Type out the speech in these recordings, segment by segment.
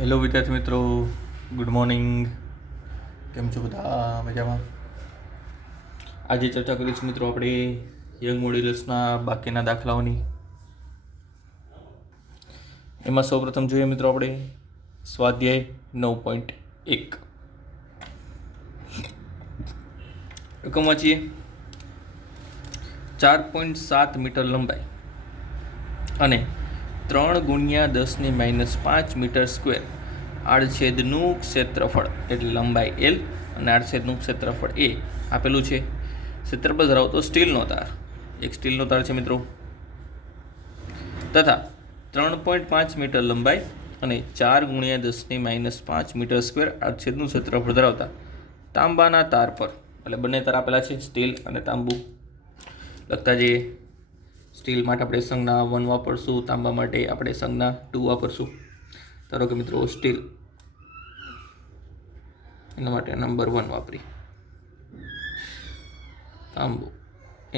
Hello વિદ્યાર્થી મિત્રો, good morning. કેમ છો બધા? મજામાં? આજે ચર્ચા કરીશું મિત્રો આપણે યંગ મોડ્યુલસના બાકીના દાખલાઓની. એમાં સૌપ્રથમ જોઈએ મિત્રો આપણે સ્વાધ્યાય 9.1. રકમ વાંચીએ. 4.7 મીટર લંબાઈ અને 3 × 10⁻5 મીટર સ્ક્વેર આડછેદનું ક્ષેત્રફળ, એટલે લંબાઈ L અને આડછેદનું ક્ષેત્રફળ A આપેલું છે. ક્ષેત્રફળ ધરાવતો સ્ટીલનો તાર, એક સ્ટીલનો તાર છે મિત્રો, તથા 3.5 મીટર લંબાઈ અને 4 × 10⁻5 મીટર સ્ક્વેર આડછેદનું ક્ષેત્રફળ ધરાવતા તાંબાના તાર પર, એટલે બંને તાર આપેલા છે, સ્ટીલ અને તાંબુ. લખતા જઈએ. સ્ટીલ માટે આપણે સંજ્ઞા 1 વાપરશું, તાંબા માટે આપણે સંજ્ઞા 2 વાપરશું. ધારો કે મિત્રો સ્ટીલ, એના માટે નંબર 1 વાપરી, તાંબુ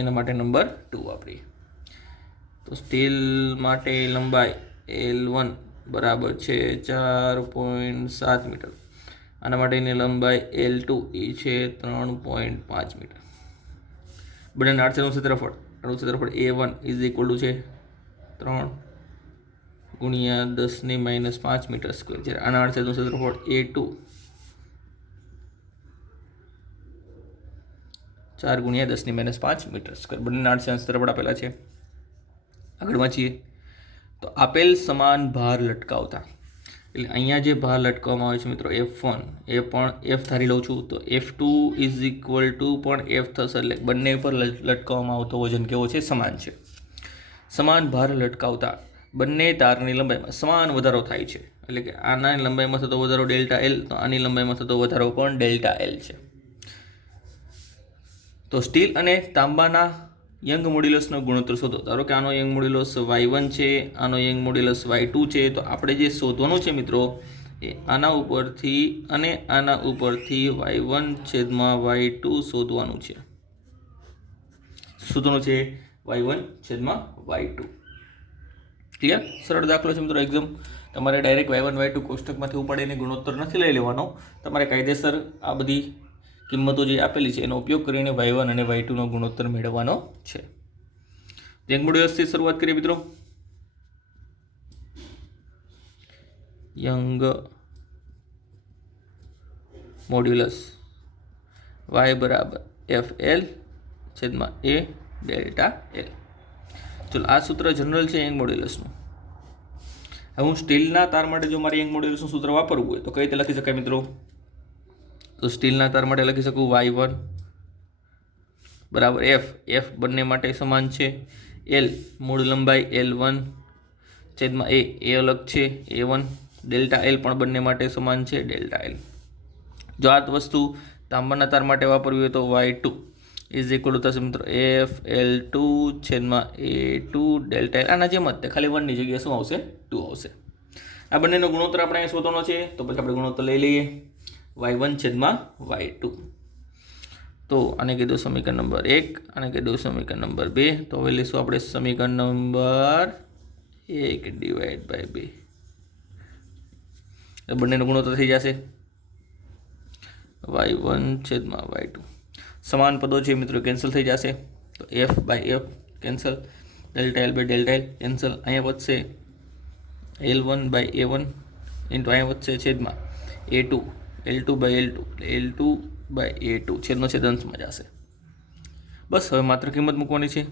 એના માટે નંબર 2 વાપરી. તો સ્ટીલ માટે લંબાઈ L1 બરાબર છે 4.7 મીટર. આના માટેની લંબાઈ L2 એ છે 3.5 મીટર. બંને આડછેદનું ક્ષેત્રફળ A1 ઇઝ ઇક્વલ ટુ છે 3 × 10⁻5 મીટર સ્ક્વેર. જ્યારે આના આડછેદનું ક્ષેત્રફળ A2 4 × 10⁻5 મીટર સ્ક્વેર. બંને આડછેદના ક્ષેત્રફળ આપેલા છે. આગળ વાંચીએ તો આપેલ સમાન ભાર લટકાવતા, એટલે અહીંયા જે ભાર લટકાવવામાં આવે છે મિત્રો F1 એ પણ F ધારી લઉં છું, તો F2 ઇઝ ઇક્વલ ટુ પણ F થશે. એટલે બંને પર લટકાવવામાં આવતો વજન કેવો છે? સમાન છે. સમાન ભાર લટકાવતા બંને તારની લંબાઈમાં સમાન વધારો થાય છે, એટલે કે આના લંબાઈમાં થતો વધારો ΔL, તો આની લંબાઈમાં થતો વધારો પણ ΔL છે. તો સ્ટીલ અને તાંબાના યંગ મોડ્યુલસનો ગુણોત્તર શોધો. ધારો કે આનો યંગ મોડ્યુલસ Y1 છે, આનો યંગ મોડ્યુલસ Y2 છે. તો આપણે જે શોધવાનું છે મિત્રો એ આના ઉપરથી અને આના ઉપરથી Y1/Y2 શોધવાનું છે. શોધવાનું છે Y1/Y2. ક્લિયર? સરળ દાખલો છે મિત્રો. એક્ઝામ તમારે ડાયરેક્ટ Y1/Y2 કોષ્ટકમાંથી ઉપાડીને ગુણોત્તર નથી લઈ લેવાનો. તમારે કાયદેસર આ બધી કિંમતો જે આપેલી છે એનો ઉપયોગ કરીને Y1 અને Y2 નો ગુણોત્તર મેળવવાનો છે. યંગ મોડ્યુલસથી શરૂઆત કરીએ મિત્રો. યંગ મોડ્યુલસ Y બરાબર FL/A ΔL. ચલો, આ સૂત્ર જનરલ છે યંગ મોડ્યુલસનું. હવે હું સ્ટીલના તાર માટે જો મારે યંગ મોડ્યુલસનું સૂત્ર વાપરવું હોય તો કઈ રીતે લખી શકાય મિત્રો? તો સ્ટીલના તાર માટે લખી શકું Y1 બરાબર F બંને માટે સમાન છે. L મૂળ લંબાઈ L1/A, એ અલગ છે A1. ΔL પણ બંને માટે સમાન છે ΔL. જો આ વસ્તુ તાંબાના તાર માટે વાપરવી હોય તો Y2 ઇઝ ઇક્વલ ટુ થશે મિત્રો FL2/A2 ΔL. આના જેમ જ તે ખાલી 1 ની જગ્યાએ શું આવશે? 2 આવશે. આ બંનેનો ગુણોત્તર આપણે અહીંયા શોધવાનો છે, તો પછી આપણે ગુણોત્તર લઈ લઈએ Y1/Y2. તો આને કીધું સમીકરણ નંબર 1, આને કીધું સમીકરણ નંબર 2. તો હવે લઈશું આપણે સમીકરણ નંબર 1 ડિવાઈડ બાય 2. બંનેનો ગુણોત્તર થઈ જશે Y1/Y2. સમાન પદો છે મિત્રો, કેન્સલ થઈ જશે. તો F/F કેન્સલ, ΔL/ΔL કેન્સલ. અહીંયા વધશે L1/A1 ઇન્ટુ અહીંયા વધશે છેદમાં A2, L2/L2, L2/A2 છેદનો છેદ અંશમાં જશે. બસ હવે માત્ર કિંમત મૂકવાની છે.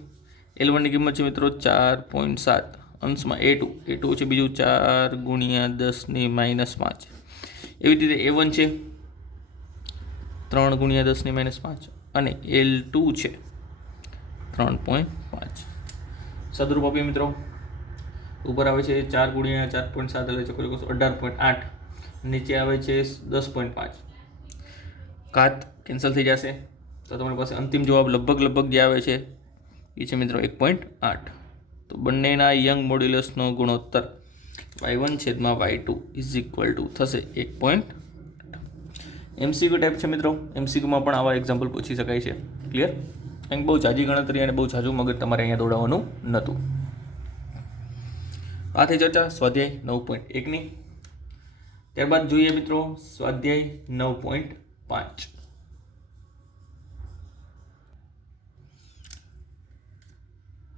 L1 ની કિંમત છે મિત્રો 4.7, અંશમાં A2 છે બીજું 4 × 10⁻5. એવી રીતે A1 છે 3 × 10⁻5 અને L2 છે 3.5. સદરૂપ આપીએ મિત્રો. ઉપર આવે છે 4 × 4.7 એટલે ચોખ્ખું 18.8, નીચે આવે છે 10.5. ઘાત કેન્સલ થઈ જશે, તો તમારી પાસે અંતિમ જવાબ લગભગ જે આવે છે એ છે મિત્રો 1.8. તો બંનેના યંગ મોડ્યુલસનો ગુણોત્તર Y1/Y2 ઇઝ ઇક્વલ ટુ થશે 1.8. MCQ ટાઈપ છે મિત્રો. MCQમાં પણ આવા એક્ઝામ્પલ પૂછી શકાય છે. ક્લિયર? કંઈક બહુ ઝાઝી ગણતરી અને બહુ ઝાઝું મગજ તમારે અહીંયા દોડાવવાનું નહોતું. આ થઈ ચર્ચા સ્વાધ્યાય 9.1ની. ત્યારબાદ જોઈએ મિત્રો સ્વાધ્યાય 9.5.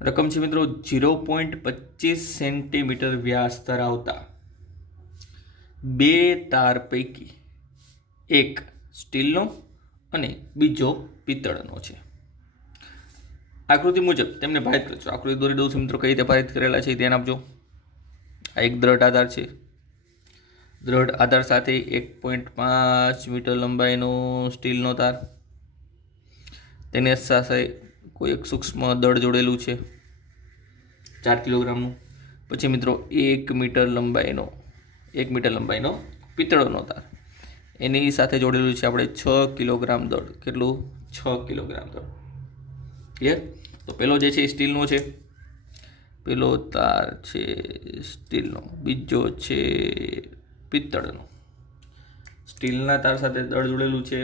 રકમ છે મિત્રો 0.25 સેન્ટીમીટર વ્યાસ ધરાવતા બે તાર પૈકી એક સ્ટીલનો અને બીજો પિત્તળનો છે. આકૃતિ મુજબ તેમને ભારિત કરજો. આકૃતિ દોરી દઉં છું મિત્રો, કઈ રીતે ભારિત કરેલા છે ધ્યાન આપજો. આ એક દ્રઢ આધાર છે. દ્રઢ આધાર સાથે 1.5 મીટર લંબાઈનો સ્ટીલનો તાર, તેની સાથે કોઈ એક સૂક્ષ્મ દળ જોડેલું છે 4 કિલોગ્રામનું. પછી મિત્રો 1 મીટર લંબાઈનો પિત્તળનો તાર, એની સાથે જોડેલું છે આપણે 6 કિલોગ્રામ દળ. કેટલું? 6 કિલોગ્રામ દળ. ક્લિયર? તો પેલો જે છે એ સ્ટીલનો છે, પેલો તાર છે સ્ટીલનો, બીજો છે પિત્તળનો. સ્ટીલના તાર સાથે દળ જોડેલું છે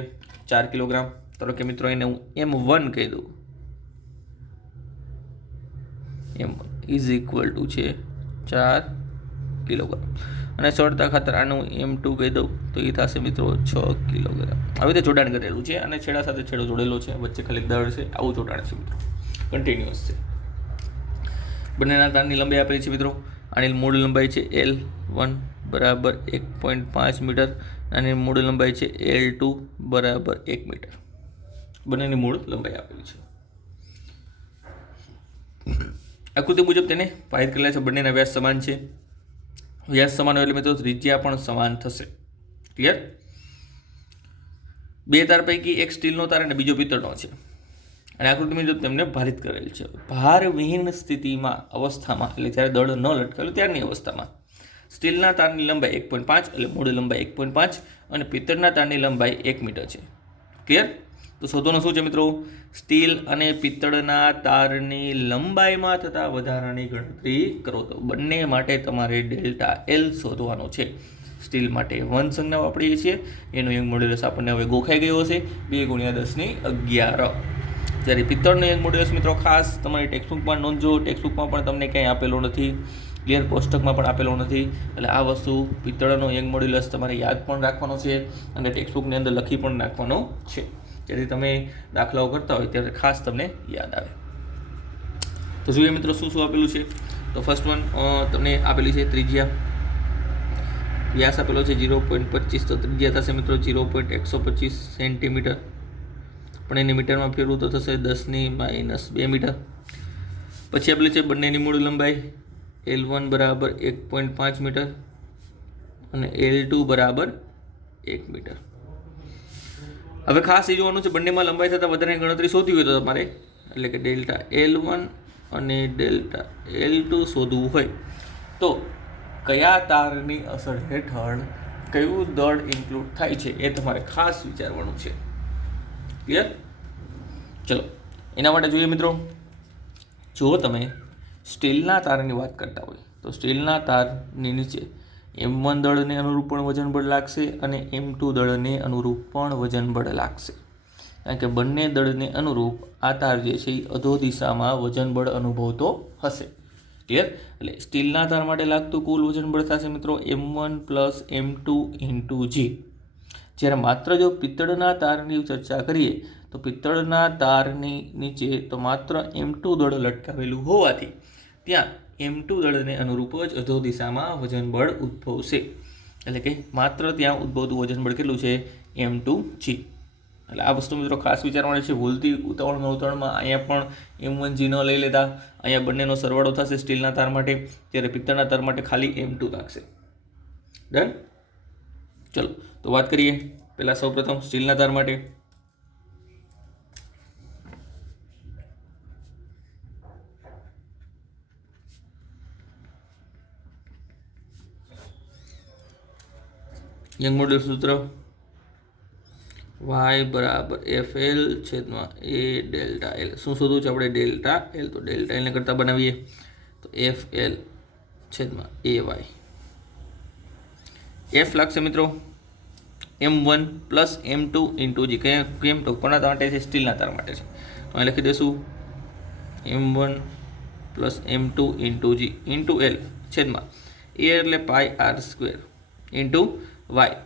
4 કિલોગ્રામ. ધારો કે મિત્રો એને હું M1 કહી દઉં. M1 ઇઝ ઇક્વલ ટુ છે 4 કિલોગ્રામ. અને સરળતા ખાતર આને હું M2 કહી દઉં તો એ થશે મિત્રો 6 કિલોગ્રામ. આવી રીતે જોડાણ કરેલું છે અને છેડા સાથે છેડો જોડેલો છે, વચ્ચે ખાલી દળ છે. આવું જોડાણ છે મિત્રો, કન્ટિન્યુઅસ છે. બંનેના તારની લંબાઈ આપેલી છે મિત્રો. આની મૂળ લંબાઈ છે L1 બરાબર 1.5 મીટર અને મૂળ લંબાઈ છે L2 બરાબર 1 મીટર. બંનેની મૂળ લંબાઈ આપેલી છે. આકૃતિ મુજબ તેને ભારિત કરેલા છે. બંનેના વ્યાસ સમાન છે. વ્યાસ સમાન હોય એટલે મિત્રો ત્રિજ્યા પણ સમાન થશે. ક્લિયર? બે તાર પૈકી એક સ્ટીલનો તાર અને બીજો પિત્તળનો છે અને આકૃતિ મુજબ તેમને ભારિત કરેલ છે. ભારવિહીન અવસ્થામાં એટલે જ્યારે દળ ન લટકાયેલું ત્યારની અવસ્થામાં સ્ટીલના તારની લંબાઈ 1.5 એટલે મૂળ લંબાઈ 1.5 અને પિત્તળના તારની લંબાઈ 1 મીટર છે. ક્લિયર? તો શોધવાનું શું છે મિત્રો? સ્ટીલ અને પિત્તળના તારની લંબાઈમાં થતા વધારાની ગણતરી કરો. તો બંને માટે તમારે ડેલ્ટા L શોધવાનો છે. સ્ટીલ માટે 1 સંજ્ઞા વાપરીએ છીએ, એનો યંગ મોડ્યુલસ આપણને હવે ગોખાઈ ગયો હશે 2 × 10⁻11. જ્યારે પિત્તળનો યંગ મોડ્યુલસ મિત્રો ખાસ તમારી ટેક્સ્ટબુકમાં નોંધજો. ટેક્સ્ટબુકમાં પણ તમને ક્યાંય આપેલો નથી, ક્લિયર, કોષ્ટકમાં પણ આપેલો નથી. એટલે આ વસ્તુ પિત્તળનો યંગ મોડ્યુલસ તમારે યાદ પણ રાખવાનો છે અને ટેક્સ્ટબુકની અંદર લખી પણ નાખવાનો છે, જેથી તમે દાખલાઓ કરતા હોય ત્યારે ખાસ તમને યાદ આવે. તો જોઈએ મિત્રો શું શું આપેલું છે. તો ફર્સ્ટ વન તમને આપેલી છે ત્રિજ્યા. વ્યાસ આપેલો છે 0.25, તો ત્રિજ્યા થશે મિત્રો 0.125 સેન્ટીમીટર. પણ એને મીટરમાં ફેરવું તો થશે 10⁻² મીટર. પછી આપેલી છે બંનેની મૂળ લંબાઈ L1 બરાબર 1.5 મીટર અને L2 બરાબર 1 મીટર. હવે ખાસ એ જોવાનું છે બંનેમાં લંબાઈ થતાં વધારાની ગણતરી શોધવી હોય તો તમારે, એટલે કે ડેલ્ટા L1 અને ડેલ્ટા L2 શોધવું હોય તો કયા તારની અસર હેઠળ કયું દળ ઇન્ક્લુડ થાય છે એ તમારે ખાસ વિચારવાનું છે. ક્લિયર? ચલો એના માટે જોઈએ મિત્રો, જો તમે સ્ટીલના તારની વાત કરતા હોય તો સ્ટીલના તારની નીચે M1 દળને અનુરૂપ પણ વજન બળ લાગશે અને M2 દળને અનુરૂપ પણ વજન બળ લાગશે. કારણ કે બંને દળને અનુરૂપ આ તાર જે છે એ અધો દિશામાં વજન બળ અનુભવતો હશે. ક્લિયર? એટલે સ્ટીલના તાર માટે લાગતું કુલ વજન બળ થશે મિત્રો M1 + M2 × G. જ્યારે માત્ર જો પિત્તળના તારની ચર્ચા કરીએ તો પિત્તળના તારની નીચે તો માત્ર M2 દળ લટકાવેલું હોવાથી ત્યાં M2 દળને અનુરૂપ જ અધો દિશામાં વજન બળ ઉદ્ભવશે. એટલે કે માત્ર ત્યાં ઉદ્ભવતું વજન બળ કેટલું છે? M2G. એટલે આ વસ્તુ મિત્રો ખાસ વિચારવાની છે. ભૂલથી ઉતાવળમાં અહીંયા પણ M1G ન લઈ લેતા. અહીંયા બંનેનો સરવાળો થશે સ્ટીલના તાર માટે, ત્યારે પિત્તળના તાર માટે ખાલી M2 લાગશે. ડન? ચલો તો વાત કરીએ પહેલાં સૌપ્રથમ સ્ટીલના તાર માટે. યંગ મોડ્યુલસ સૂત્ર y બરાબર FL છેદમાં A ડેલ્ટા L. શું શોધવું છે આપણે? Delta L. તો ડેલ્ટા Lને કરતાં બનાવીએ તો FL છેદમાં AY. F લાગશે મિત્રો M1 + M2 × G. કેમ તો કોના માટે છે? સ્ટીલના તાર માટે છે. તો અહીં લખી દઈશું M1 + M2 × G × L છેદમાં A એટલે πr². Into y.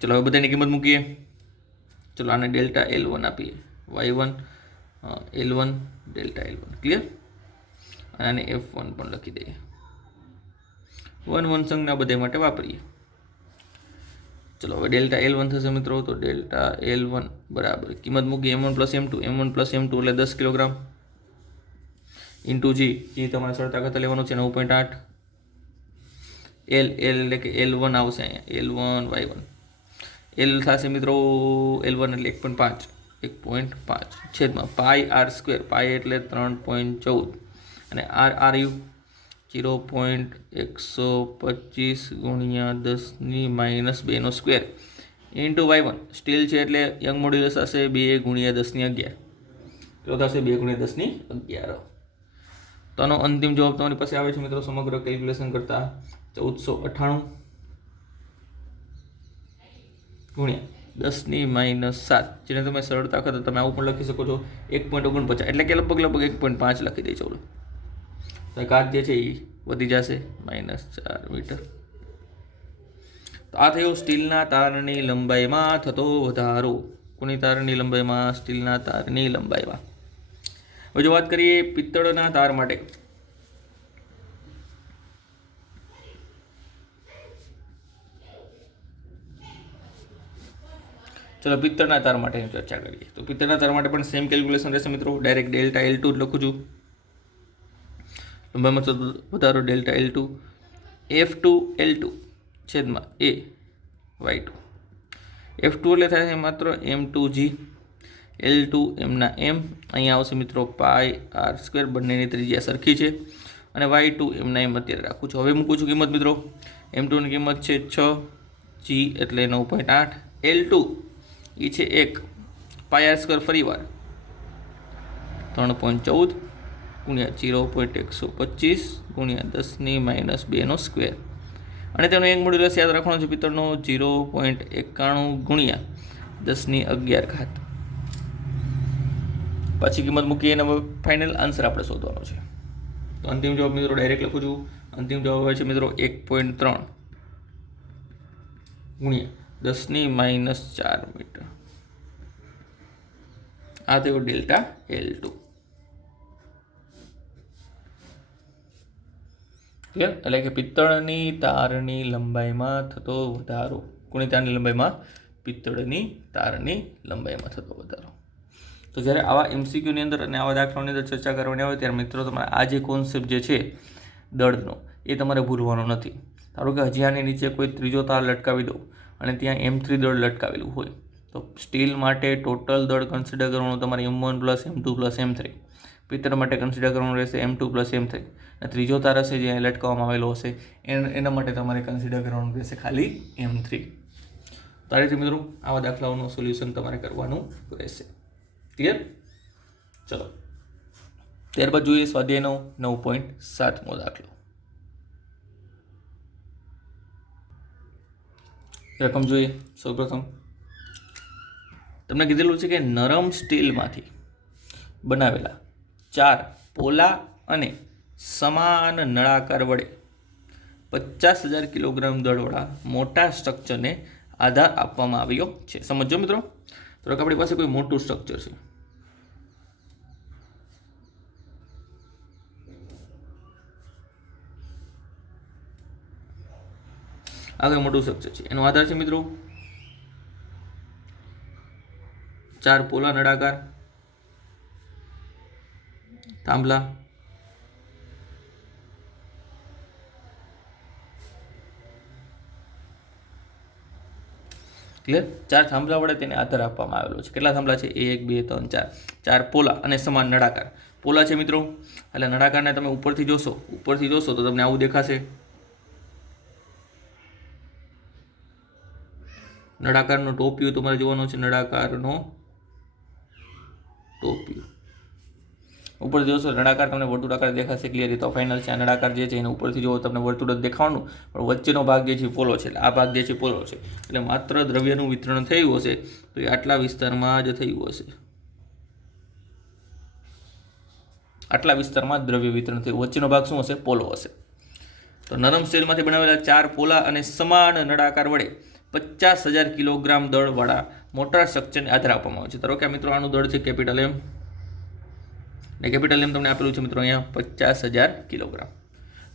ચલો હવે બધાની કિંમત મૂકીએ. ચલો આને ડેલ્ટા L1 આપીએ, y1 L1 delta L1 clear. અને આને F1 પણ લખી દઈએ. 1 સંજ્ઞા બધા માટે વાપરીએ. ચલો હવે ડેલ્ટા L1 થશે મિત્રો, તો ડેલ્ટા L1 બરાબર કિંમત મૂકી m1 પ્લસ m2 એટલે 10 કિલોગ્રામ ઇન્ટુ જી તમારે સરળતા કરતા લેવાનું છે 9.8. L એટલે કે L1 આવશે અહીંયા, L1 y1 L થશે મિત્રો L1 એટલે 1.5 છેદમાં પાઈ r², પાઈ એટલે 3.14 અને RU 0.125 ગુણ્યા 10⁻²² ઇન્ટુ y1. સ્ટીલ છે એટલે યંગ મોડ્યુલસ હશે 2 ગુણ્યા 10⁻11. તો થશે 2 ગુણ્યા 10⁻11. તો આનો અંતિમ જવાબ તમારી પાસે આવે છે મિત્રો સમગ્ર કેલ્ક્યુલેશન કરતા 1498 ગુણ્યા 10⁻7, જેને તમે સરળતા કરતા તમે આવું પણ લખી શકો છો 1.49, એટલે કે લગભગ 1.5 લખી દઈ. ચલો તો કાચ જે છે એ વધી જશે -4 મીટર. તો આ થયો સ્ટીલના તારની લંબાઈમાં થતો વધારો. કોની તારની લંબાઈમાં? સ્ટીલના તારની લંબાઈમાં. હવે જો વાત કરીએ પિત્તળના તાર માટે, ચલો પિત્તળના તાર માટેની ચર્ચા કરીએ. તો પિત્તળના તાર માટે પણ સેમ કેલ્ક્યુલેશન રહેશે મિત્રો. ડાયરેક્ટ ડેલ્ટા L2 જ લખું છું. લંબાઈમાં તો વધારો ડેલ્ટા L2, F2 L2 છેદમાં A y2. F2 એટલે થાય માત્ર M2G, L2 એમના M. અહીંયા આવશે મિત્રો પાઈ r², બંનેની ત્રિજ્યા સરખી છે. અને y2 એમના એમ અત્યારે રાખું છું. હવે મૂકું છું કિંમત મિત્રો. M2ની કિંમત છે 6, G એટલે 9.8, L2 એ છે 1, પાઈ r² ફરીવાર 3.14 ગુણ્યા 0.125 ગુણ્યા 10⁻²². અને તેનો એક મોડ્યુલસ યાદ રાખવાનો છે પિત્તળનો 0.91 ગુણ્યા 10⁻11. પછી કિંમત મૂકીએ અને ફાઇનલ આન્સર આપણે શોધવાનો છે. તો અંતિમ જવાબ મિત્રો ડાયરેક્ટ લખું છું. અંતિમ જવાબ આવે છે મિત્રો 1.3 ગુણ્યા 10⁻4 મીટર. આ થયો ડેલ્ટા L2. ક્લિયર? એટલે કે પિત્તળની તારની લંબાઈમાં થતો વધારો. કોની તારની લંબાઈમાં? પિત્તળની તારની લંબાઈમાં થતો વધારો. તો જ્યારે આવા MCQની અંદર અને આવા દાખલાઓની અંદર ચર્ચા કરવાની આવે ત્યારે મિત્રો તમારે આ જે કોન્સેપ્ટ જે છે દળનો એ તમારે ભૂલવાનો નથી. ધારો કે હજી આની નીચે કોઈ ત્રીજો તાર લટકાવી દો અને ત્યાં M3 દળ લટકાવેલું હોય તો સ્ટીલ માટે ટોટલ દળ કન્સિડર કરવાનું તમારે M1 + M2 + M3. પિત્તળ માટે કન્સિડર કરવાનું રહેશે M2 + M3. અને ત્રીજો તાર હશે જે લટકાવવામાં આવેલો હશે એના માટે તમારે કન્સિડર કરવાનું રહેશે ખાલી M3. તો આ રીતે મિત્રો આવા દાખલાઓનું સોલ્યુશન તમારે કરવાનું રહેશે. ક્લિયર? ચલો ત્યારબાદ જોઈએ સ્વાધ્યાયનો 9.7મો દાખલો. રકમ જોઈએ. સૌપ્રથમ તમને કીધેલું છે કે નરમ સ્ટીલમાંથી બનાવેલા 4 પોલા અને સમાન નળાકાર વડે 50,000 કિલોગ્રામ દળવાળા મોટા સ્ટ્રક્ચરને આધાર આપવામાં આવ્યો છે. સમજો મિત્રો. તો આપણી પાસે કોઈ મોટું સ્ટ્રક્ચર છે. આ કોઈ મોટું સ્ટ્રક્ચર છે. એનો આધાર છે મિત્રો 4 પોલા નળાકાર થાંભલા ક્લિયર. 4 થાંભલા વડે તેને આધાર આપવામાં આવેલો છે. કેટલા થાંભલા છે? 1 2 3 4 પોલા અને સમાન નળાકાર. પોલા છે મિત્રો એટલે નળાકારને તમે ઉપરથી જોશો તો તમને આવું દેખાશે. નળાકારનો ટોપ વ્યૂ તમારે જોવાનો છે. નળાકારનો ટોપ વ્યૂ ઉપર જોશો નળાકાર તમને વર્તુળાકાર દેખાશે ક્લિયર. તો ફાઇનલ છે આ નળાકાર જે છે એને ઉપરથી જોવો તમને વર્તુળ જ દેખાવાનું, પણ વચ્ચેનો ભાગ જે છે પોલો છે. એટલે આ ભાગ જે છે પોલો છે. એટલે માત્ર દ્રવ્યનું વિતરણ થયું હશે તો એ આટલા વિસ્તારમાં જ થયું હશે. આટલા વિસ્તારમાં દ્રવ્ય વિતરણ થયું. વચ્ચેનો ભાગ શું હશે? પોલો હશે. તો નરમ સ્ટીલમાંથી બનાવેલા 4 પોલા અને સમાન નળાકાર વડે 50,000 કિલોગ્રામ દળવાળા મોટા સ્ટ્રક્ચરને આધાર આપવામાં આવે છે. ધારો કે મિત્રો આનું દળ છે કેપિટલ એમ, ને કેપિટલ એમ તમને આપેલું છે મિત્રો અહીંયા 50,000 કિલોગ્રામ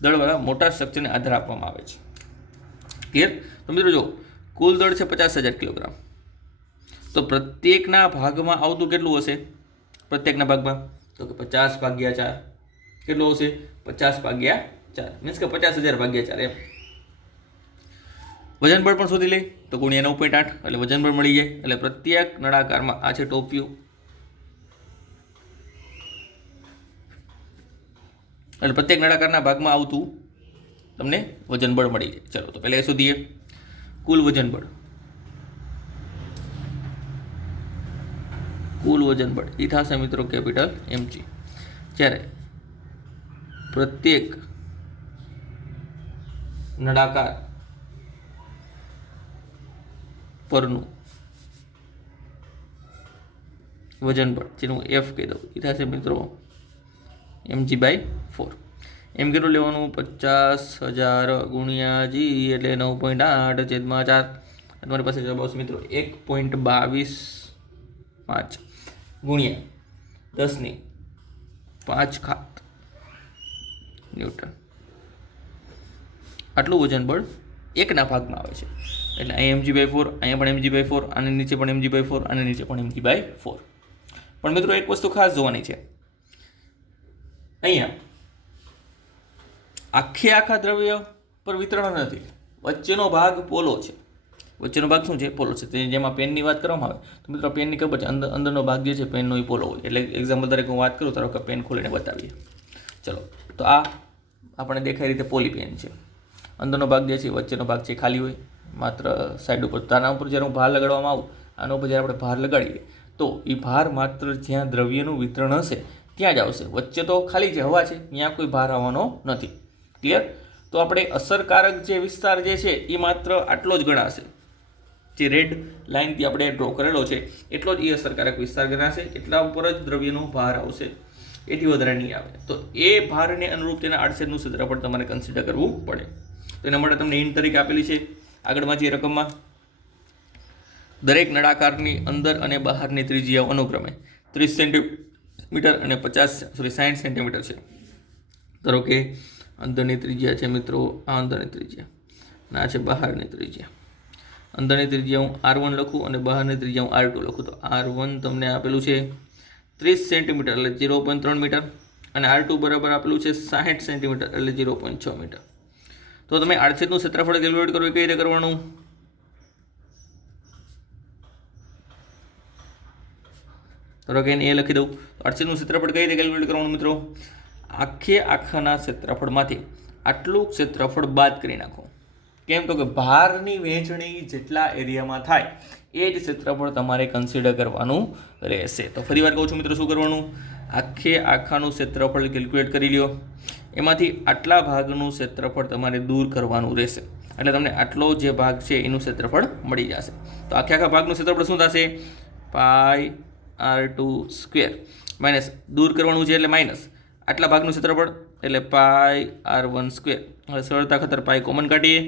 દળવાળા મોટા સ્ટ્રક્ચરને આધાર આપવામાં આવે છે. ક્લિયર? તો મિત્રો જો કુલ દળ છે 50,000 કિલોગ્રામ, તો પ્રત્યેકના ભાગમાં આવતું કેટલું હશે? પ્રત્યેકના ભાગમાં તો કે 50/4 કેટલું હશે? 50/4 મીન્સ કે 50,000/4 એમ. વજન બળ પણ શોધી લે તો ગુણ્યા 9.8 એટલે વજન બળ મળી જાય. એટલે પ્રત્યેક નળાકારમાં આ છે ટોપ વ્યૂ, એટલે પ્રત્યેક નળાકારના ભાગમાં આવતું તમને વજન બળ મળી જાય. ચલો તો પહેલા એ શોધીએ કુલ વજન બળ. કુલ વજન બળ એ થશે મિત્રો કેપિટલ mg, જ્યારે પ્રત્યેક નળાકાર પરનું વજન બળ જેનું F કહી દઉં એ થશે મિત્રો mg/4. એમ કેટલું લેવાનું? 50,000 ગુણ્યા g એટલે 9.8/4. તમારી પાસે જવાબ આવશે મિત્રો 1.22 ગુણ્યા 10⁵ ન્યૂટન. આટલું વજન બળ એકના ભાગમાં આવે છે. એટલે અહીં mg/4, અહીંયા પણ mg/4, આની નીચે પણ mg/4, આની નીચે પણ mg/4. પણ મિત્રો એક વસ્તુ ખાસ જોવાની છે, અહીંયા આખા દ્રવ્ય પર વિતરણ નથી, વચ્ચેનો ભાગ પોલો છે. વચ્ચેનો ભાગ શું છે? પોલો છે. જેમાં પેનની વાત કરવામાં આવે તો મિત્રો પેનની ખબર છે અંદરનો ભાગ જે છે પેનનો એ પોલો હોય. એટલે એક્ઝામ્પલ તરીકે હું વાત કરું, ધારો કે પેન ખોલીને બતાવીએ. ચલો તો આ આપણે દેખાય રીતે પોલી પેન છે. અંદરનો ભાગ જે છે વચ્ચેનો ભાગ છે ખાલી હોય, માત્ર સાઈડ ઉપર. આના ઉપર જ્યારે હું ભાર લગાડવામાં આવું, આના ઉપર જ્યારે આપણે ભાર લગાડીએ તો એ ભાર માત્ર જ્યાં દ્રવ્યનું વિતરણ હશે ત્યાં જ આવશે. વચ્ચે તો ખાલી જે હવા છે ત્યાં કોઈ ભાર આવવાનો નથી. ક્લિયર? તો આપણે અસરકારક જે વિસ્તાર જે છે એ માત્ર આટલો જ ગણાશે. જે રેડ લાઇનથી આપણે ડ્રો કરેલો છે એટલો જ એ અસરકારક વિસ્તાર ગણાશે. એટલા ઉપર જ દ્રવ્યનો ભાર આવશે, એથી વધારે નહીં આવે. તો એ ભારને અનુરૂપ તેના આડછેદનું ક્ષેત્રફળ તમારે કન્સિડર કરવું પડે. તો એના માટે તમને હિન્ટ તરીકે આપેલી છે આગળમાં જે રકમમાં. દરેક નળાકારની અંદર અને બહારની ત્રિજ્યાઓ અનુક્રમે 30 સેન્ટીમીટર અને 60 સેન્ટીમીટર છે. ધારો કે અંદરની ત્રિજ્યા છે મિત્રો, આ અંદરની ત્રિજ્યા અને આ છે બહારની ત્રિજ્યા. અંદરની ત્રિજ્યા હું R1 લખું અને બહારની ત્રિજ્યા હું R2 લખું. તો R1 તમને આપેલું છે 30 સેન્ટીમીટર એટલે 0.3 મીટર અને R2 બરાબર આપેલું છે 60 સેન્ટીમીટર એટલે 0.6 મીટર. તો તમે આડછેદનું ક્ષેત્રફળ કેલ્ક્યુલેટ કરવું કઈ રીતે કરવાનું? ધારો કે એ લખી દઉં. આડછેદનું ક્ષેત્રફળ કઈ રીતે કેલ્ક્યુલેટ કરવાનું મિત્રો? આખાના ક્ષેત્રફળમાંથી આટલું ક્ષેત્રફળ બાદ કરી નાખો. કેમ? તો કે ભારની વહેંચણી જેટલા એરિયામાં થાય એ જ ક્ષેત્રફળ તમારે કન્સિડર કરવાનું રહેશે. તો ફરી વાર કહું છું મિત્રો, શું કરવાનું? આખાનું ક્ષેત્રફળ કેલ્ક્યુલેટ કરી લ્યો, એમાંથી આટલા ભાગનું ક્ષેત્રફળ તમારે દૂર કરવાનું રહેશે. એટલે તમને આટલો જે ભાગ છે એનું ક્ષેત્રફળ મળી જશે. તો આખા ભાગનું ક્ષેત્રફળ શું થશે? πr2² માઇનસ દૂર કરવાનું છે એટલે માઇનસ આટલા ભાગનું ક્ષેત્રફળ એટલે πr1². હવે સરળતા ખાતર પાઈ કોમન કાઢીએ,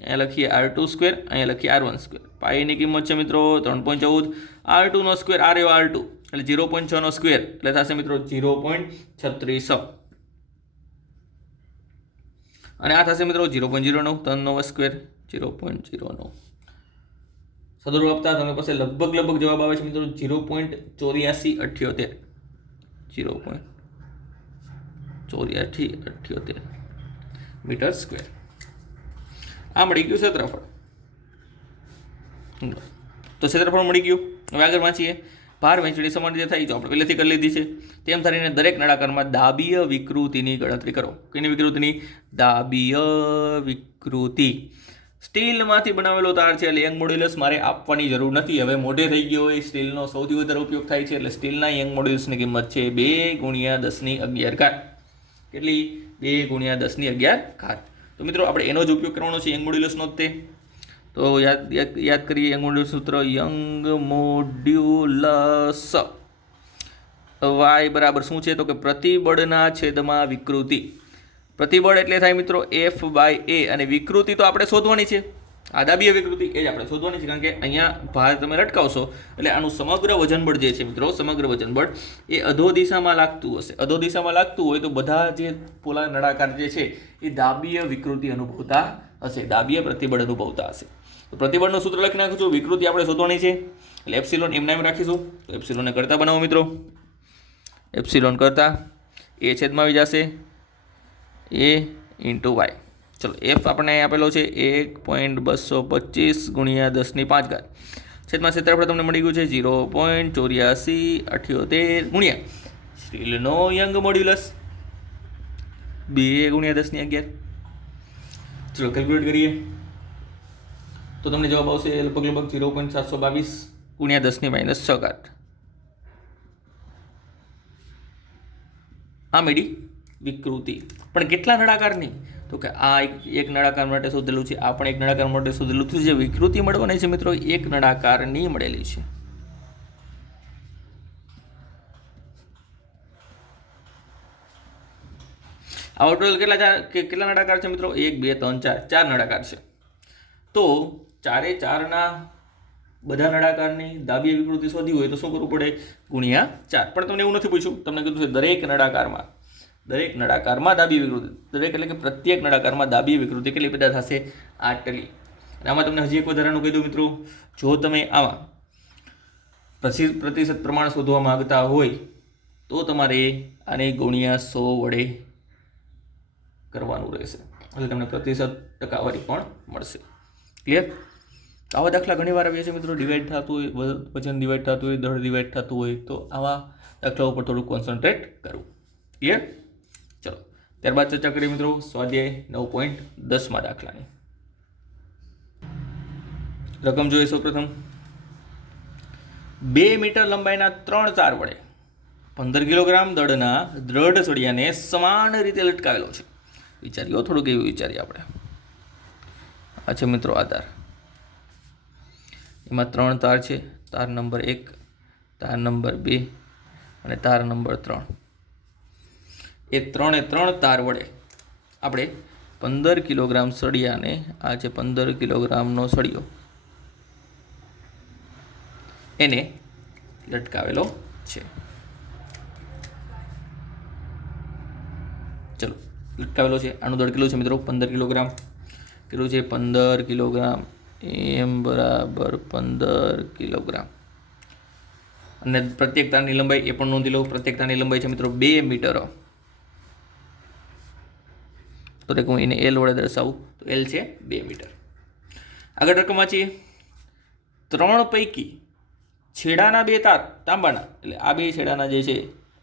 અહીંયા લખીએ r2², અહીંયા લખીએ r1². પાઈની કિંમત છે મિત્રો 3.14, r2નો સ્ક્વેર આ રહ્યો r2 એટલે 0.6નો સ્ક્વેર એટલે થશે મિત્રો 0.36 અને આ થશે મિત્રો 0.09, 3નો સ્ક્વેર 0.09. સદરૂપ આપતા તમે પાસે લગભગ જવાબ આવે છે મિત્રો 0.8478 0.8478 મીટર સ્ક્વેર. આ મળી ગયું ક્ષેત્રફળ. તો ક્ષેત્રફળ મળી ગયું. હવે આગળ વાંચીએ. ભાર વહેંચણી સમાન રીતે થાય, જો આપણે પહેલેથી કરી લીધી છે. તેમ ધરીને દરેક નળાકારમાં દાબીય વિકૃતિની ગણતરી કરો. કેની વિકૃતિની? દાબીય વિકૃતિ. સ્ટીલમાંથી બનાવેલો તાર છે એટલે યંગ મોડ્યુલસ મારે આપવાની જરૂર નથી. હવે મોઢે થઈ ગયો હોય, સ્ટીલનો સૌથી વધારે ઉપયોગ થાય છે એટલે સ્ટીલના યંગ મોડ્યુલસની કિંમત છે 2×10�11. કેટલી? 2×10�11. તો મિત્રો આપણે એનો જ ઉપયોગ કરવાનો છે, યંગ મોડ્યુલસનો જ તે. તો યાદ કરીએ યંગ મોડ્યુલસ સૂત્ર. યંગ મોડ્યુલસ y બરાબર શું છે? તો કે પ્રતિબળના છેદમાં વિકૃતિ. પ્રતિબળ એટલે થાય મિત્રો F/A, અને વિકૃતિ તો આપણે શોધવાની છે, આ દાબીય વિકૃતિ એ જ આપણે શોધવાની છે, કારણ કે અહીંયા ભાર તમે લટકાવશો એટલે આનું સમગ્ર વજનબળ જે છે મિત્રો, સમગ્ર વજનબળ એ અધો દિશામાં લાગતું હશે. અધો દિશામાં લાગતું હોય તો બધા જે પોલા નળાકાર જે છે એ દાબીય વિકૃતિ અનુભવતા હશે, દાબીય પ્રતિબળ અનુભવતા હશે. તો પ્રતિબળનું સૂત્ર લખી નાખું છું, વિકૃતિ આપણે શોધવાની છે એટલે એપ્સિલોન એમના એમ રાખીશું. તો એપ્સિલોનને કરતા બનાવો મિત્રો, એપ્સિલોન કરતા એ છેદમાં આવી જશે A × Y. ચલો એફ આપણે આપેલો છે 1.225 × 10⁵ છેદમાં ક્ષેત્રફળ તમને મળી ગયું છે 0.8478 ગુણ્યા સ્ટીલનો યંગ મોડ્યુલસ 2 × 10⁻11. ચલો કેલ્ક્યુલેટ કરીએ તો તમને જવાબ આવશે લગભગ 0.722 × 10⁻6. આ મેળી વિકૃતિ. પણ કેટલા નળાકારની? તો કે આ એક નળાકાર માટે શોધેલું છે, આ પણ એક નળાકાર માટે શોધેલું છે. જે વિકૃતિ મળવાની છે મિત્રો એક નળાકારની મળેલી છે. આવા ટોટલ કેટલા નળાકાર છે મિત્રો? 1 2 3 4 4 નળાકાર છે. તો 4 4ના બધા નળાકારની દાબીય વિકૃતિ શોધી હોય તો શું કરવું પડે? ગુણ્યા 4. પણ તમને એવું નથી પૂછ્યું, તમને કીધું છે દરેક નળાકારમાં દાબીય વિકૃતિ, દરેક એટલે કે પ્રત્યેક નળાકારમાં દાબીય વિકૃતિ કેટલી પેદા થશે? 8 ટલી. અને આમાં તમને હજી એક વધારાનું કહી દઉં મિત્રો, જો તમે આમાં પ્રતિશત પ્રમાણ શોધવા માંગતા હોય તો તમારે આને ગુણ્યા 100 વડે કરવાનું રહેશે, એટલે તમને પ્રતિશત ટકાવારી પણ મળશે. ક્લિયર? આવા દાખલા ઘણી વાર આવીએ છીએ મિત્રો, ડિવાઈડ થતું હોય, વજન ડિવાઈડ થતું હોય, દળ ડિવાઈડ થતું હોય, તો આવા દાખલાઓ પર થોડું કોન્સન્ટ્રેટ કરવું. ક્લિયર? ચલો ત્યારબાદ ચર્ચા કરીએ મિત્રો સ્વાધ્યાય 9.10માં દાખલાની. રકમ જોઈએ સૌપ્રથમ. 2 મીટર લંબાઈના 3 તાર વડે 15 કિલોગ્રામ દળના દ્રઢ સળિયાને સમાન રીતે લટકાવેલો છે. વિચારીઓ થોડુંક એવું વિચારીએ આપણે. આ છે મિત્રો આધાર, એમાં 3 તાર છે, તાર નંબર 1, તાર નંબર 2 અને તાર નંબર 3. એ 3 તાર વડે આપણે 15 કિલોગ્રામ સળિયાને, આ છે 15 કિલોગ્રામનો સળિયો, એને લટકાવેલો છે. ચલો લટકાવેલો છે, આનું દળ કેટલું છે મિત્રો? 15 કિલોગ્રામ. કેટલું છે? 15 કિલોગ્રામ. એમ બરાબર 15 કિલોગ્રામ. અને પ્રત્યેક તારની લંબાઈ એ પણ નોંધી લો, પ્રત્યેક તારની લંબાઈ છે મિત્રો 2 મીટર. તો હું એને એલ વડે દર્શાવું તો એલ છે 2 મીટર. આગળ રકમ વાંચીએ. 3 પૈકી છેડાના 2 તાર તાંબાના, એટલે આ 2 છેડાના જે છે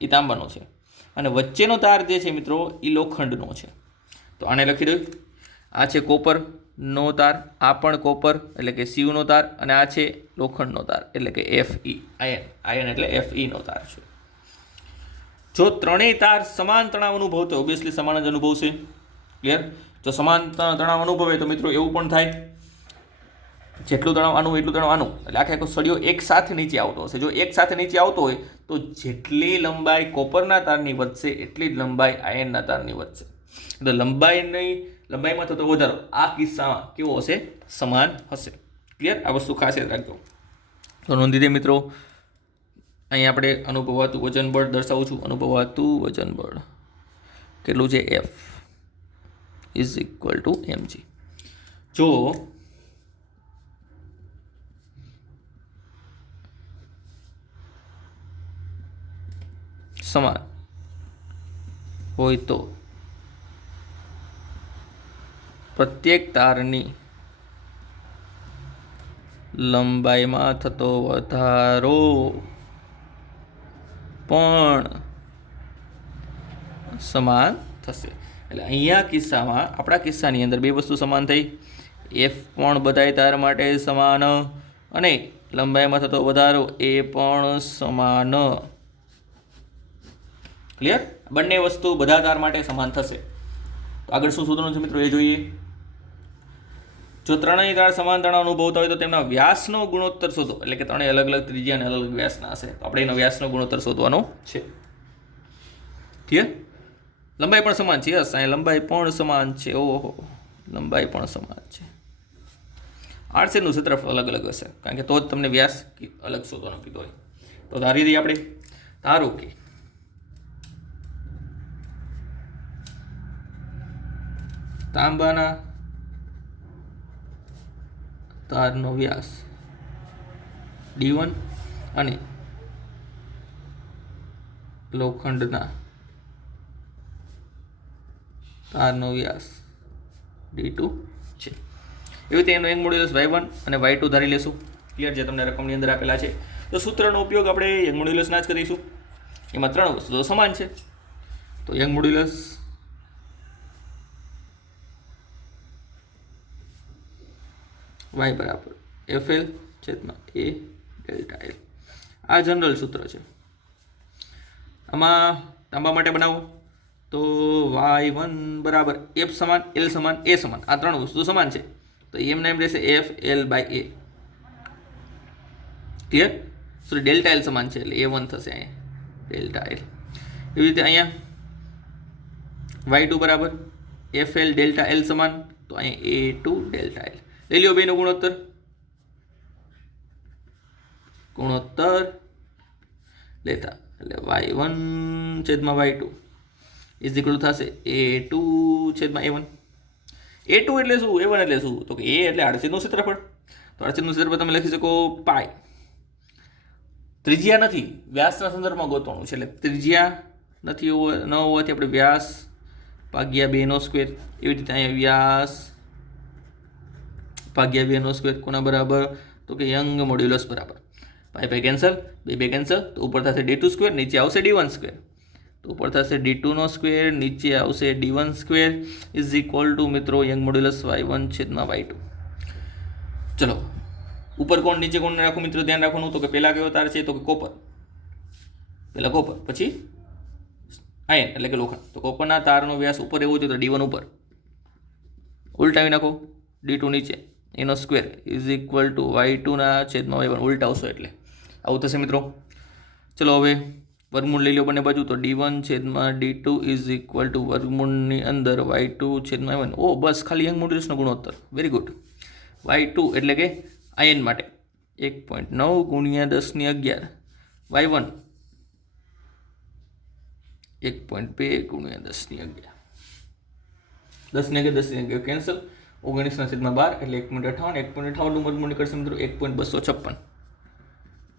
એ તાંબાનો છે, અને વચ્ચેનો તાર જે છે મિત્રો એ લોખંડનો છે. તો આને લખી દઉં. આ છે કોપરનો તાર, આ પણ કોપર એટલે કે સીયુનો તાર, અને આ છે લોખંડનો તાર એટલે કે Fe, આયન એટલે Fe નો તાર છે. જો ત્રણેય તાર સમાન તણાવ અનુભવતો, ઓબ્વિયસલી સમાન જ અનુભવશે. ક્લિયર? જો સમાન તણાવ અનુભવે તો મિત્રો એવું પણ થાય, જેટલું તણાવ આનું એટલું તણાવ આનું, એટલે આખો સળિયો એક સાથે નીચે આવતો હશે. જો એક સાથે નીચે આવતો હોય તો જેટલી લંબાઈ કોપરના તારની વધશે એટલી જ લંબાઈ આયનના તારની વધશે. એટલે લંબાઈમાં થતો વધારો આ કિસ્સામાં કેવો હશે? સમાન હશે. ક્લિયર? આ વસ્તુ ખાસ યાદ રાખજો. તો નોંધી દે મિત્રો, અહીં આપણે અનુભવાતું વજનબળ દર્શાવું છું. અનુભવાતું વજનબળ કેટલું છે? F = mg. જો સમાન હોય તો પ્રત્યેક તારની લંબાઈમાં થતો વધારો પણ સમાન થશે. એટલે અહીંયા કિસ્સામાં, આપણા કિસ્સાની અંદર બે વસ્તુ સમાન થઈ. એફ પણ બધાય તાર માટે સમાન, અને લંબાઈમાં થતો વધારો એ પણ સમાન. ક્લિયર? બંને વસ્તુ બધા તાર માટે સમાન થશે. તો આગળ શું શોધવાનું છે મિત્રો એ જોઈએ. જો ત્રણેય તાર સમાન તણાવ અનુભવતા હોય તો તેમના વ્યાસનો ગુણોત્તર શોધો. એટલે કે ત્રણેય અલગ અલગ ત્રિજ્યા અને અલગ અલગ વ્યાસના હશે, તો આપણે એનો વ્યાસનો ગુણોત્તર શોધવાનો છે. ક્લિયર? લંબાઈ પણ સમાન છે. યસ, અહીંયા લંબાઈ પણ સમાન છે. ઓહો, લંબાઈ પણ સમાન છે. આરસીનું ક્ષેત્રફળ અલગ અલગ હશે, કારણ કે તો જ તમને વ્યાસ અલગ શોધવાનો કીધો હોય. તો ધારી દઈએ આપણે. ધારો કે તાંબાના તારનો વ્યાસ D1 અને લોખંડના તારનો વ્યાસ D2 છે. એવી રીતે એનો યંગ મોડ્યુલસ y1 અને y2 ધારી લેશું. ક્લિયર, જે તમને રકમની અંદર આપેલા છે. તો સૂત્રનો ઉપયોગ આપણે યંગ મોડ્યુલસના જ કરીશું. એમાં 3 વસ્તુઓ સમાન છે. તો યંગ મોડ્યુલસ y બરાબર FL છેદમાં A ડેલ્ટા L. આ જનરલ સૂત્ર છે. આમાં તાંબા માટે બનાવો તો y1 બરાબર F સમાન L સમાન A સમાન, આ 3 વસ્તુ સમાન છે. તો એમને એમ રહેશે FL/A. Clear? Sorry, delta L સમાન છે એટલે A1 થશે અહીંયા ડેલ્ટા L. એવી રીતે અહીંયા y2 બરાબર FL ડેલ્ટા L સમાન, તો અહીંયા A2 ડેલ્ટા L. લઈ લો બેનો ગુણોત્તર લેતા એટલે y1 છેદમાં y2 ઇઝ ઇક્વલ થશે A2 છેદમાં A1. A2 એટલે શું, A1 એટલે શું? તો કે A એટલે આડછેદનું ક્ષેત્રફળ. તો આડછેદનું ક્ષેત્રફળ તમે લખી શકો પાઈ. ત્રિજ્યા નથી, વ્યાસના સંદર્ભમાં ગોતવાનું છે. એટલે ત્રિજ્યા નથી ન હોવાથી આપણે વ્યાસ ભાગ્યા 2/2. એવી રીતે અહીંયા વ્યાસ ભાગ્યા 2/2 કોના બરાબર? તો કે યંગ મોડ્યુલસ બરાબર. પાઈ કેન્સલ, બે કેન્સલ, તો ઉપર થશે D2², નીચે આવશે D1². તો ઉપર થશે D2², નીચે આવશે D1² ઇઝ ઇક્વલ ટુ મિત્રો યંગ મોડ્યુલસ y1 છેદમાં y2. ચલો, ઉપર કોણ નીચે કોણ રાખો મિત્રો, ધ્યાન રાખવાનું. તો કે પહેલા કયો તાર છે? તો કે કોપર. પહેલા કોપર, પછી આયન એટલે કે લોખંડ. તો કોપરના તારનો વ્યાસ ઉપર એવો છે તો D1 ઉપર, ઉલટાવી નાખો D2 નીચે, એનો square is equal to y2 ના છેદમાં y1. ઉલટાવશો એટલે આવું થશે મિત્રો. ચલો હવે વર્ગમૂળ લઈ લો બંને બાજુ. તો D1 છેદમાં D2 ઇઝ ઇક્વલ ટુ વર્ગમૂળની અંદર y2 છેદમાં y1. ઓ બસ, ખાલી યંગ મોડ્યુલસનો ગુણોત્તર. Very good. y2 એટલે કે આયન માટે 1.9 ગુણ્યા 10^11. y1 1.2 ગુણ્યા 10^11. 10^11 કેન્સલ. 19/12 એટલે 1.58. 1.58 નું વર્ગમૂળ નીકળશે મિત્રો 1.256.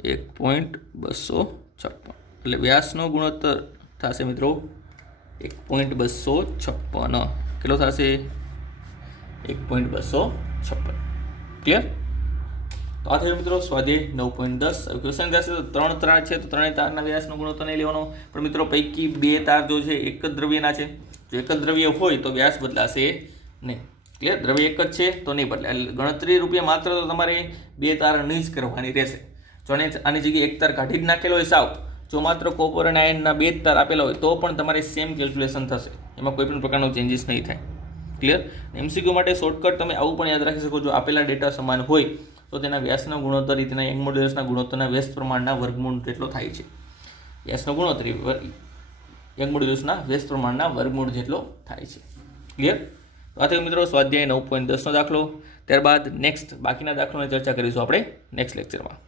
1.256 એટલે વ્યાસનો ગુણોત્તર થશે મિત્રો 1.256. કેટલો થશે? 1.256. ક્લિયર? તો આ થયું મિત્રો સ્વાધ્યાય 9.10. ક્વેશ્ચન થશે તો 3 તાર છે તો 3 તારના વ્યાસનો ગુણોત્તર નહીં લેવાનો. પણ મિત્રો પૈકી 2 તાર જો છે એક જ દ્રવ્યના છે. જો એક જ દ્રવ્ય હોય તો વ્યાસ બદલાશે નહીં. ક્લિયર? દ્રવ્ય એક જ છે તો નહીં બદલે. ગણતરી રૂપિયા માત્ર તો તમારે 2 તાર નહીં જ કરવાની રહેશે. જો આની જગ્યાએ એક તાર કાઢી જ નાખેલો હોય સાવ, જો માત્ર કોપર અને આયનના 2 તાર આપેલા હોય તો પણ તમારે સેમ કેલ્ક્યુલેશન થશે. એમાં કોઈ પણ પ્રકારનો ચેન્જીસ નહીં થાય. ક્લિયર? MCQ માટે શોર્ટકટ તમે આવું પણ યાદ રાખી શકો. જો આપેલા ડેટા સમાન હોય તો તેના વ્યાસના ગુણોત્તર તેના યંગ મોડ્યુલસના ગુણોત્તરના વ્યસ્ત પ્રમાણના વર્ગમૂળ જેટલો થાય છે. વ્યાસનો ગુણોત્તર યંગ મોડ્યુલસના વ્યસ્ત પ્રમાણના વર્ગમૂળ જેટલો થાય છે. ક્લિયર? તો આ થયો મિત્રો સ્વાધ્યાય 9.10 નો દાખલો. ત્યારબાદ નેક્સ્ટ બાકીના દાખલોની ચર્ચા કરીશું આપણે નેક્સ્ટ લેક્ચરમાં.